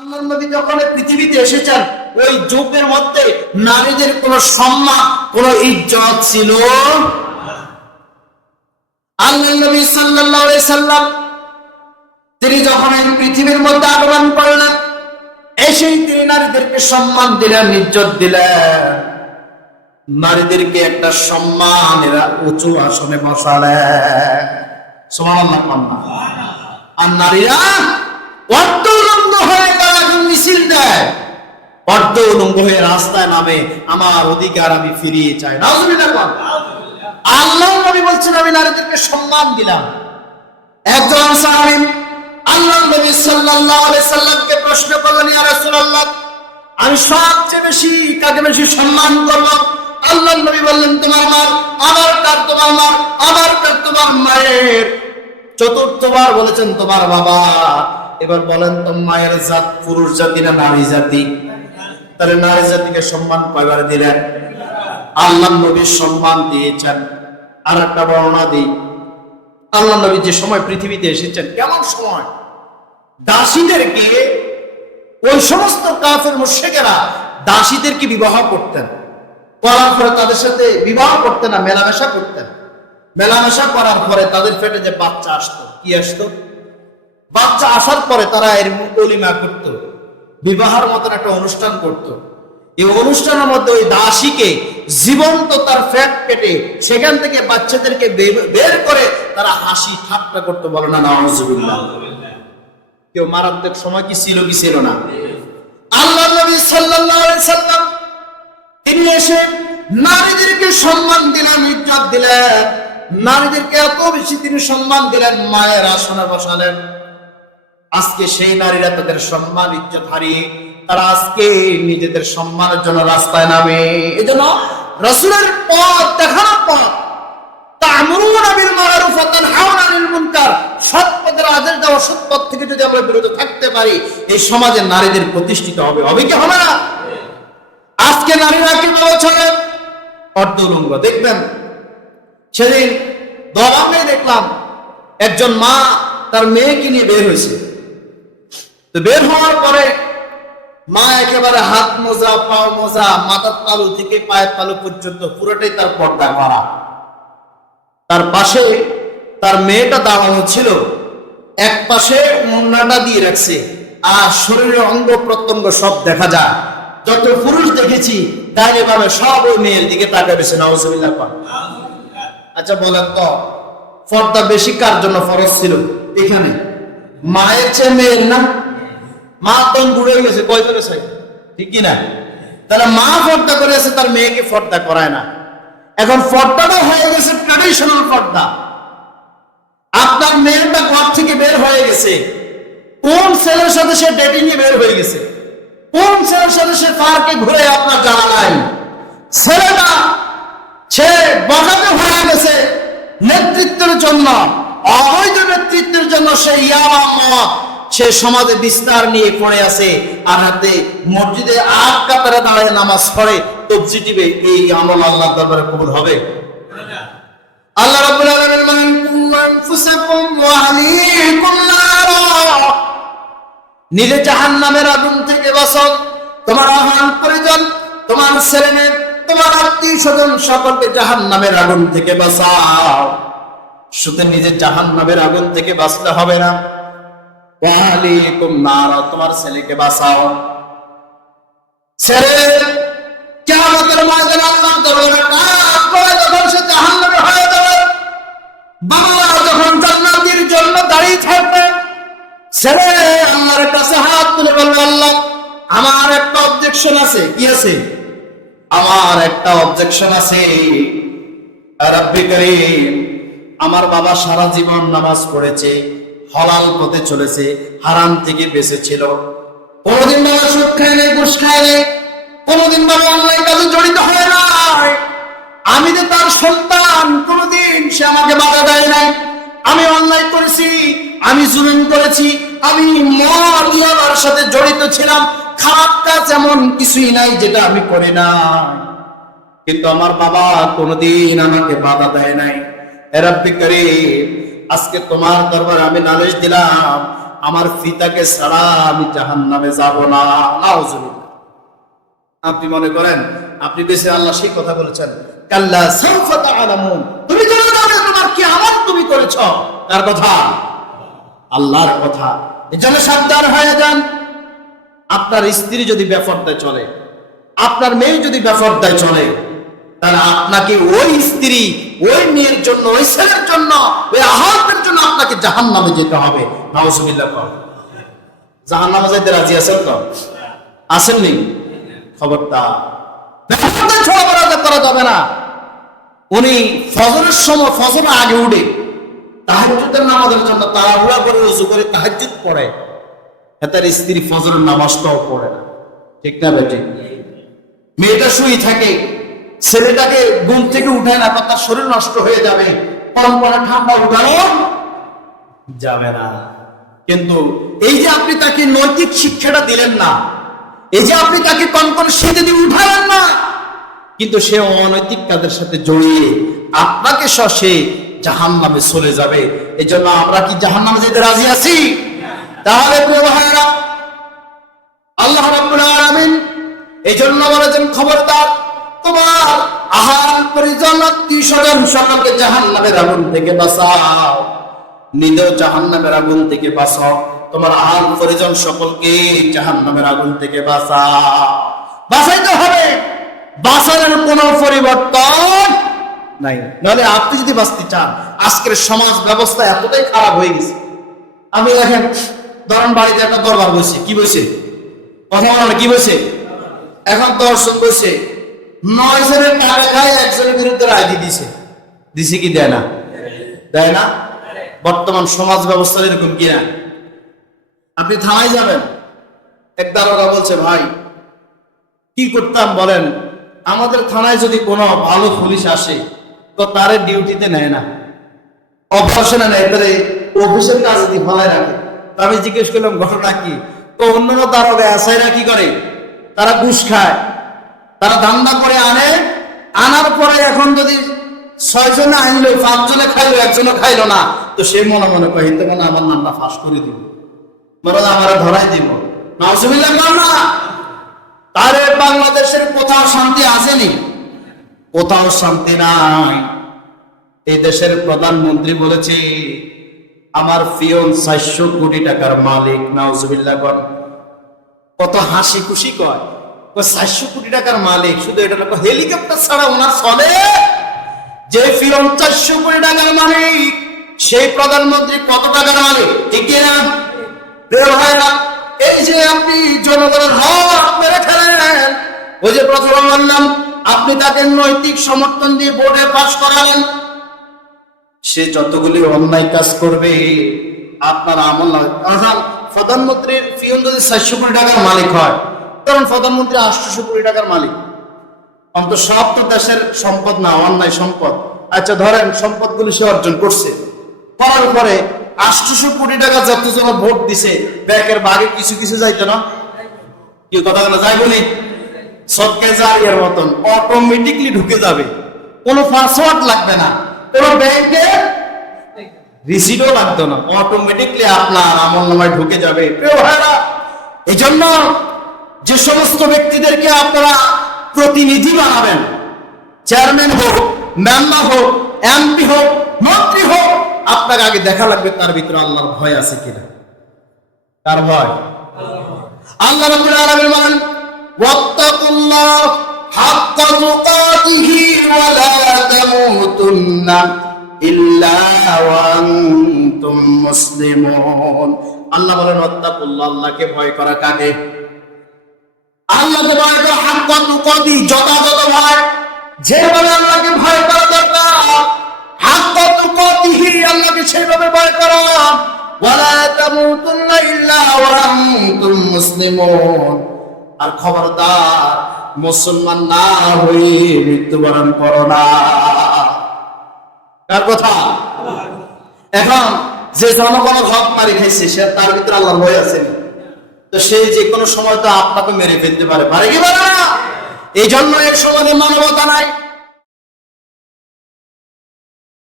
আল্লাহর নবী যখন পৃথিবীতে এসেছেন ওই যুগের মধ্যে নারীদের কোনো সম্মান, কোনো ইজ্জত ছিল। আল্লাহর নবী সাল্লাল্লাহু আলাইহি সাল্লাম তিনি যখন এই পৃথিবীর মধ্যে আগমন করলেন, এসেই তিনি নারীদেরকে সম্মান দিলেন, ইজ্জত দিলেন। নারীদেরকে একটা সম্মানের উঁচু আসনে বসালেন। সুবহানাল্লাহ। আর নারীরা অর্ধ উলঙ্গ হয়ে এখন মিছিল দেয়, অর্ধ উলঙ্গ হয়ে রাস্তায় নামে, আমার অধিকার আমি ফিরিয়ে চাই। নাউজুবিল্লাহ। আল্লাহ নবী বলছেন আমি নারীদেরকে সম্মান দিলাম। একজন সাহাবী আল্লাহর নবী সাল্লাল্লাহু আলাইহি সাল্লামকে প্রশ্ন করলেন, ইয়া রাসূলুল্লাহ, আমি সবচেয়ে বেশি কাকে বেশি সম্মান করব? আল্লাহর নবী বললেন, তোমার মা। আমার কার? তোমার মা। আমার কার? তোমার মায়ের। চতুর্থবার বলেছেন তোমার বাবা। এবার বলেন তো মায়ের জাত পুরুষ জাতি না নারী জাতি? তাহলে নারী জাতিকে সম্মান কয়বার দিলেন? আল্লাহর নবী সম্মান দিয়েছেন। আর একটা বর্ণনা দিই, আল্লাহ নবী যে সময় পৃথিবীতে এসেছেন, কেমন সময়, দাসীদেরকে ওই সমস্ত কাফের মুশরিকেরা দাসীদেরকে বিবাহ করতেন, করার পরে তাদের সাথে বিবাহ করতেন না, মেলামেশা করতেন। মেলামেশা করার পরে তাদের পেটে যে বাচ্চা আসতো, কি আসতো? বাচ্চা আসার পরে তারা এর অলিমা করত, বিবাহের মতন একটা অনুষ্ঠান করত। এই অনুষ্ঠানের মধ্যে ওই দাসীকে জীবন্ত তার ফ্যাট পেটে সেখান থেকে বাচ্চাদেরকে বের করে তারা হাসি ঠাট্টা করতে, বলে না নাউজুবিল্লাহ। কেউ মারাত্মক সময় কি ছিল, কি ছিল না? আল্লাহ নবী সাল্লাল্লাহু আলাইহি সাল্লাম তিনি এসে নারীদেরকে সম্মান দিলেন, ইজ্জত দিলেন। নারীদেরকে এত বেশি তিনি সম্মান দিলেন, মায়ের আসনে বসালেন। আজকে সেই নারীরা তাদের সম্মান ইজ্জত হারিয়ে তারা আজকে নিজেদের সম্মানের জন্য রাস্তায় নামে। এজন্য রাসূলের পথ দেখানোর পথ, তা'মুরুনা বিল মা'রুফ ওয়া তানহাউনা আনিল মুনকার, সৎ পথের আদেশ দেওয়া, সৎ পথ থেকে যদি আমরা বিরত থাকতে পারি, এই সমাজে নারীদের প্রতিষ্ঠিত হবে। হবে কি হবে না? আজকে নারীরা কি বলছে? অর্ধ উলঙ্গ। দেখবেন সেদিন দরমে দেখলাম একজন মা তার মেয়েকে নিয়ে বের হয়েছে। তো বের হওয়ার পরে মা একেবারে হাত মোজা, পাও মোজা, মাথার তালু থেকে পায়ের তালু পর্যন্ত পুরোটাই তার পর্দা করা। তার পাশে তার মেয়েটা দাঁড়ানো ছিল, এক পাশে মুন্নাটা দিয়ে রাখছে, আর শরীরের অঙ্গ প্রত্যঙ্গ সব দেখা যায়। যত পুরুষ দেখেছি ডাইনে বামে সব ওই মেয়ের দিকে তাকাবেছে। নাউজুবিল্লাহ। আচ্ছা বলেন তো, পর্দা বেশি কার জন্য ফরজ ছিল? এখানে মায়ের চেয়ে মেয়ের না? মা তো বুড়ে গেছে, কয় করেছে, ঠিক কি না? তাহলে মা পর্দা করেছে, তার মেয়েকে পর্দা করায় না। এখন পর্দাটা হয়ে গেছে ট্র্যাডিশনাল পর্দা। আপনার মেয়েটা ঘর থেকে বের হয়ে গেছে, কোন ছেলের সাথে সে ডেটিং এ বের হয়ে গেছে, কোন ছেলের সাথে সে পার্কে ঘুরে আপনার জানা নাই। ছেলেটা সে বসাতে হয়ে গেছে নেতৃত্বের জন্য, অবৈধ নেতৃত্বের জন্য সে সে সমাজে বিস্তার নিয়ে পড়ে আছে, আর হাতে মসজিদে আট কাতারে দাঁড়িয়ে নামাজ পড়ে, তবজি দিবে। এই আমল আল্লাহর দরবারে কবুল হবে? আল্লাহ রাব্বুল আলামিন বলেন, কুল্লু আনফুসাকুম ওয়া আহলিকুম নারা, নিজে জাহান্নামের আগুন থেকে বাঁচাও, তোমার আহল পরিজন, তোমার ছেলে মেয়ে, তোমার আত্মীয় স্বজন সকলকে জাহান্নামের আগুন থেকে বাঁচাও। শুধু নিজে জাহান্নামের আগুন থেকে বাঁচলে হবে না, ওয়া আহলিকুম নারা, তোমার ছেলেকে বাঁচাও। ছেলে কিয়ামতের ময়দানে আল্লাহর দরবারে কাজ করে যখন সে জাহান্নামে হয়ে যাবে, বাবা যখন জান্নাতের জন্য দাঁড়িয়ে থাকবে, ছেলে আল্লাহর কাছে হাত তুলে বলবে, আল্লাহ আমার একটা অবজেকশন আছে। কি আছে? আমার একটা অবজেকশন আছে। রব্বি করিম, আমার বাবা সারা জীবন নামাজ পড়েছে, হালাল পথে চলেছে, হারাম থেকে বেঁচেছিল, কোনদিন বাবা সুদ খায় নাই, ঘুষ খায় নাই, কোনদিন বাবা অন্যায় কাজে জড়িত হয় নাই। আমি যে তার সন্তান, কোনদিন সে আমাকে বাধা দেয় নাই। আমি অন্যায় করেছি, আমি জুলুম করেছি, আমি মদের সাথে জড়িত ছিলাম, খারাপ কাজ এমন কিছুই নাই যেটা আমি করি না, কিন্তু আমার বাবা কোনদিন আমাকে বাধা দেয় নাই। রব্বি করিম, আজকে তোমার দরবারে আমি নালিশ দিলাম, আমার পিতাকে ছাড়া আমি জাহান্নামে যাব না। নাউজুবিল্লাহ। আপনি মনে করেন আপনি বেশি আল্লাহ সেই কথা বলেছেন, কাল্লা সাউফা তাআলামুন, তুমি জানো না তোমার কিয়ামত তুমি করেছো। কার কথা? আল্লাহর কথা। এজন্য সাবধান হয়ে যান। আপনার স্ত্রী যদি বেপরদায় চলে, আপনার মেয়ে যদি বেপরদায় চলে, তাহলে আপনাকে ওই স্ত্রী, ওই মেয়ের জন্য, ওই ছেলের জন্য, ওই আহতের জন্য আপনাকে জাহান্নামে যেতে হবে। নাউজুবিল্লাহ। জাহান্নামে যেতে রাজি আছেন তো? আসেননি? খবরদার, বেপরদায় ছোড়াবেড়া করা যাবে না। উনি ফজরের সময়, ফজরের আগে উঠে তাহাজ্জুদের নামাজের জন্য তাড়াহুড়া করে ওযু করে তাহাজ্জুদ পড়ে, তার স্ত্রী ফজরের নামাজটাও পড়ে না। ঠিক না বেটি? মেয়েটা শুয়ে থাকে, ছেলেটাকে ঘুম থেকে উঠায় না, তার শরীর নষ্ট হয়ে যাবে, কনকনে ঠান্ডা উঠানো যাবে না। কিন্তু এই যে আপনি তাকে নৈতিক শিক্ষাটা দিলেন না, এই যে আপনি তাকে কনকনে শীতে দিয়ে উঠালেন না, কিন্তু সে অনৈতিক কাজের সাথে জড়িয়ে আপনাকে সে জাহান্নামে চলে যাবে। এই জন্য আমরা কি জাহান্নামে যেতে রাজি আছি? তাহলে প্রিয় ভাইরা, আল্লাহ রাব্বুল আলামিন এই জন্য বলেছেন, খবরদার তোমার আহার পরিজন আত্মীয় স্বজন সকলকে জাহান্নামের আগুন থেকে বাঁচাও, নিজেও জাহান্নামের আগুন থেকে বাঁচাও, তোমার আহার পরিজন সকলকে জাহান্নামের আগুন থেকে বাঁচাও। বাঁচাইতে হবে, বাঁচানোর কোনো পরিবর্তন নাই। নাহলে আপনি যদি বাঁচতে চান, আজকের সমাজ ব্যবস্থা এতটাই খারাপ হয়ে গেছে। আমি দেখেন, ধরেন বাড়িতে একটা দরবার বসে, কি বসে কথা বলে, কি বসে এখন দর্শন বসে 9 জনের টাকা খায়, একজনের বিরুদ্ধে রায় দিয়ে দিছে। দিছে কি দেয় না? দেয় না? বর্তমান সমাজ ব্যবস্থা এরকম কিনা? আপনি থানায় যাবেন, এক দারোগা বলছে, ভাই কি করতাম বলেন, আমাদের থানায় যদি কোনো ভালো পুলিশ আসে তো তারে ডিউটিতে নেয় না, অপারেশনে নেয়, অফিসের কাজে দিয়ে ফলায় রাখে। আমি জিজ্ঞেস করলাম ঘটনা কি? তো অন্যান্য দারোগা আসাইরা কি করে, তারা ঘুষ খায়, তারা ধান্দা করে আনে, আনার পরে এখন যদি 6 জনে আনলো, 5 জনে খাইলো, একজনও খাইলো না, তো সে মনে মনে কয় হিতে মানে আমার নামটা ফাঁস করে দিব, মনে আমার ধরাই দিব। নাউজুবিল্লাহ। না, তারে বাংলাদেশের কোথাও শান্তি আসেনি, কোথাও শান্তি নাই। এই দেশের প্রধানমন্ত্রী বলেছে আমার পিয়ন 400 কোটি টাকার মালিক। নাউজুবিল্লাহ। কত হাসি খুশি কয়, 400 কোটি টাকার মালিক। শুধু এটা না, হেলিকপ্টার ছাড়া ওনার চলে। যে পিয়ন 400 কোটি টাকার মালিক, সেই প্রধানমন্ত্রী কত টাকার মালিক? ঠিক না প্রিয় ভাইরা? এই যে আপনি জনগণের রব মেরে ফেলেন, ওই যে প্রথমে বললাম আপনি তাকে নৈতিক সমর্থন দিয়ে বোর্ডে পাস করালেন, সে যতগুলি অন্যায় কাজ করবে আপনার আমল না। কারণ প্রধানমন্ত্রীর পিয়ন যদি 400 কোটি টাকার মালিক হয়, কারণ প্রধানমন্ত্রী 800 কোটি টাকার মালিক, অন্তত সব তো দেশের সম্পদ না, অন্যায় সম্পদ। আচ্ছা ধরেন সম্পদগুলি সে অর্জন করছে, করার পরে 800 কোটি টাকা যতজন ভোট দিছে, ব্যাংকের ভাগে কিছু কিছু যাইতো না, কি কথা বলা যায় বলি, সদকায়ে জারিয়ার মতন অটোমেটিকলি ঢুকে যাবে, কোনো পাসওয়ার্ড লাগবে না, কোনো ব্যাংকে রিসিটও লাগতো না, অটোমেটিকলি আপনার আমলনামায় ঢুকে যাবে। প্রিয় ভাইরা, এই জন্য যে সমস্ত ব্যক্তিদেরকে আপনারা প্রতিনিধি বানাবেন, চেয়ারম্যান হোক, মেম্বার হোক, এমপি হোক, মন্ত্রী হোক, আপনাকে আগে দেখা লাগবে তার ভিতরে আল্লাহর ভয় আছে কিনা। কার ভয়? আল্লাহ রাব্বুল আলামিন বলেন, ওয়াত্তাকুল্লাহ হাক্কা তুকাতিহি ওয়া লা তামুতুন্না ইল্লা ওয়া আনতুম মুসলিমুন। আল্লাহ বলেন ওয়াত্তাকুল্লাহ, আল্লাহকে ভয় করা কাকে? আল্লাহকে ভয় করা হাক্কা তুকাতি, যথাযথ ভয়, যেভাবে আল্লাহকে ভয় করা দরকার, হাক্কা তুকাতিহি, আল্লাহকে সেইভাবে ভয় করা। ওয়ালা তামুতুন্না ইল্লা ওয়া আনতুম মুসলিমুন, আর খবরদার মুসলমান না হয়ে মৃত্যুবরণ করো না। কার কথা? এখন যে জনগণের হক মারি খাইছে, সে তার ভিতরে আল্লাহর ভয় আছে, তো সে যে কোনো সময় তো আপনাকে মেরে ফেলতে পারে, পারে কি পারে না? এই জন্য এক সমাজে মানবতা নাই।